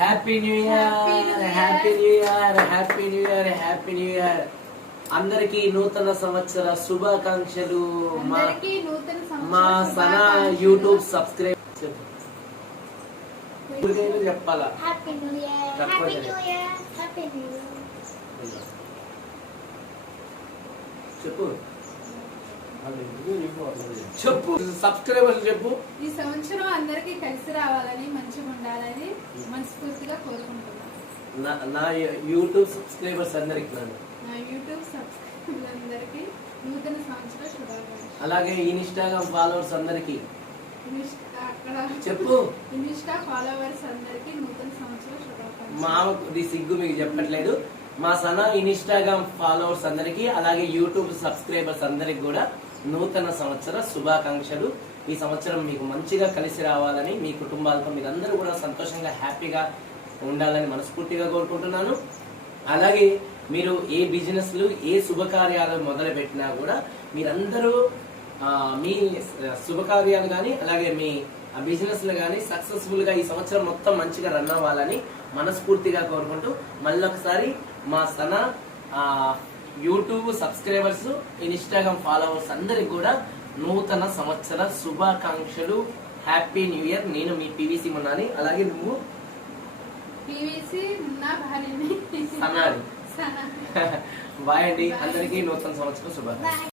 Happy new year, happy new year, happy new year, happy new year. అందరికి నూతన సంవత్సర శుభాకాంక్షలు. మా సనా యూట్యూబ్ సబ్స్క్రైబ్ చెప్పాలా? చెప్పు చెప్పు సబ్స్క్రైబర్స్ చెప్పు. ఈ సంవత్సరం అందరికి కలిసి రావాలని మంచిగా ఉండాలని మనస్ఫూర్తిగా కోరుకుంటున్నాను. నా యూట్యూబ్ సబ్స్క్రైబర్స్ అందరికి, నా యూట్యూబ్ సబ్స్క్రైబర్స్ అందరికి నూతన సంవత్సర శుభాకాంక్షలు. అలాగే ఇన్స్టాగ్రామ్ ఫాలోవర్స్ అందరికి చెప్పు. ఇన్స్టా ఫాలోవర్స్ అందరికి నూతన సంవత్సర శుభాకాంక్షలు. మామది సిగ్గు మీకు చెప్పట్లేదు. మా సనా ఇన్స్టాగ్రామ్ ఫాలోవర్స్ అందరికి అలాగే యూట్యూబ్ సబ్స్క్రైబర్స్ అందరికి కూడా నూతన సంవత్సర శుభాకాంక్షలు. ఈ సంవత్సరం మీకు మంచిగా కలిసి రావాలని, మీ కుటుంబాలతో మీరందరూ కూడా సంతోషంగా హ్యాపీగా ఉండాలని మనస్ఫూర్తిగా కోరుకుంటున్నాను. అలాగే మీరు ఏ బిజినెస్లు ఏ శుభకార్యాలు మొదలు పెట్టినా కూడా మీరందరూ మీ శుభకార్యాలు కానీ అలాగే మీ బిజినెస్లు కానీ సక్సెస్ఫుల్ గా ఈ సంవత్సరం మొత్తం మంచిగా రన్ అవ్వాలని మనస్ఫూర్తిగా కోరుకుంటూ మళ్ళొకసారి మా Sana YouTube subscribers Instagram followers అందరికి కూడా నూతన సంవత్సర శుభాకాంక్షలు. Happy new year. నేను మీ పివిసి మున్నాని, అలాగే నువ్వు సనాని. బాయ్ అండి. అందరికీ నూతన సంవత్సరం శుభాకాంక్షలు.